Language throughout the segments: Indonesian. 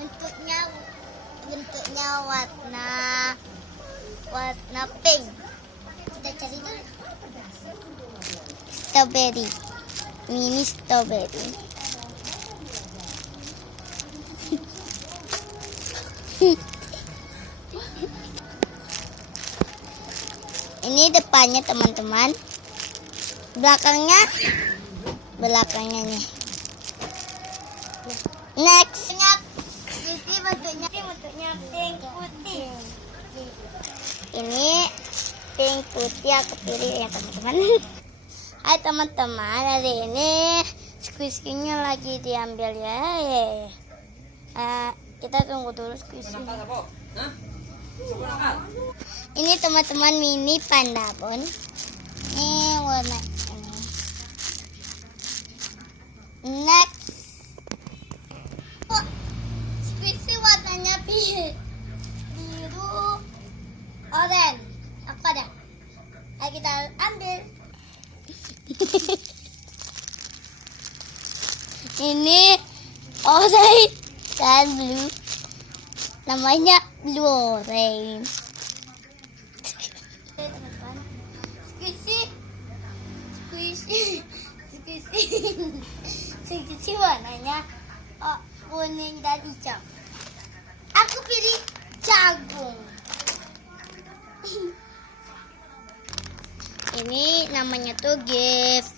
bentuknya warna pink. Kita cari dulu. Strawberry, mini strawberry. Ini depannya teman-teman, belakangnya nih. Next, bentuknya pink putih. Ini pink putih, aku pilih ya teman-teman. Hai teman-teman, hari ini squishy-nya lagi diambil ya. Kita tunggu dulu squishy. Ini teman-teman mini panda pun. Ini warna ini. Next, squishy warnanya biru, orange. Apa dah? Ayo kita ambil. Ini orange dan blue. Namanya blue orange. Squishy warnanya kuning dan hijau. Aku pilih jagung. Ini namanya tuh gift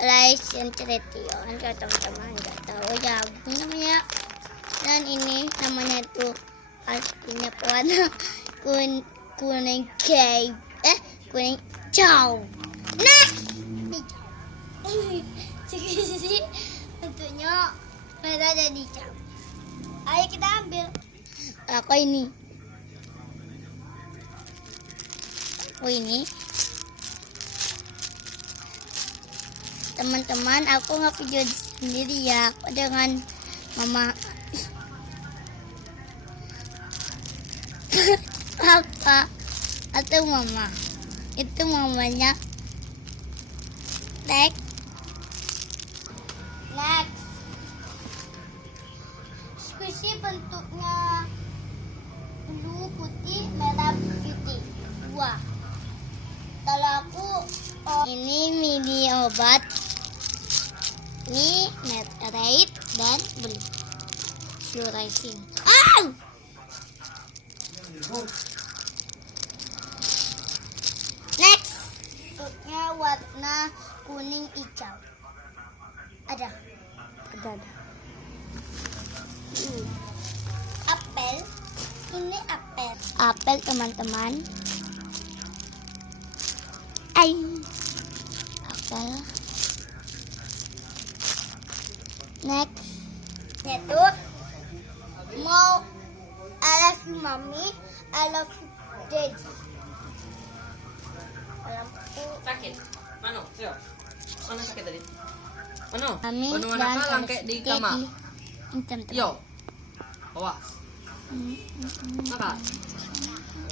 rice and tradition. Kalau teman-teman nggak tahu jagung namanya. Dan ini namanya tuh aslinya warna kuning kayak kuning hijau. Next, squishy bentuknya merah dan hijau. Ayo kita ambil. Aku ini. Teman-teman, aku nggak video sendiri ya, aku dengan mama. Papa atau mama. Itu mamanya. Next, squishy bentuknya blue putih, merah putih. Wah, kalau aku ini mini obat. Ini red dan blue. Fluorescent. Next, bentuknya warna kuning hijau. Ada. Apel. Ini apel. Apel teman-teman. Apel. Next, itu mau I love you mommy, I love you daddy. Sakit? Mana? Siap. Mana sakit tadi? Mana? Mami Mana dan langkah di kamar? Yo. Awas. Makan.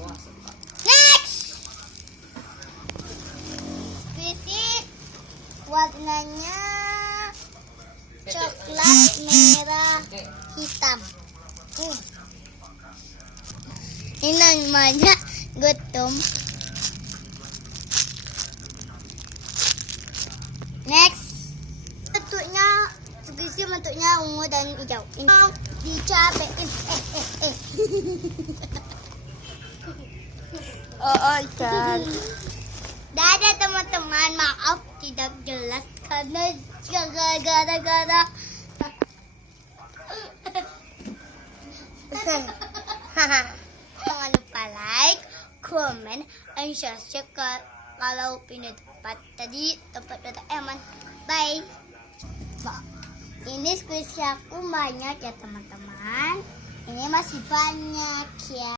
Awas. Next, squishy warnanya coklat, merah, hitam. Ini namanya gutum. Next, bentuknya ungu dan hijau. Ini dicapekin. Ikan. Dadah teman-teman, maaf tidak jelas karena gara-gara jangan lupa like, comment, and share kalau pindah tempat tadi tempat Doraemon. Bye. Ini squishy aku banyak ya teman-teman. Ini masih banyak ya.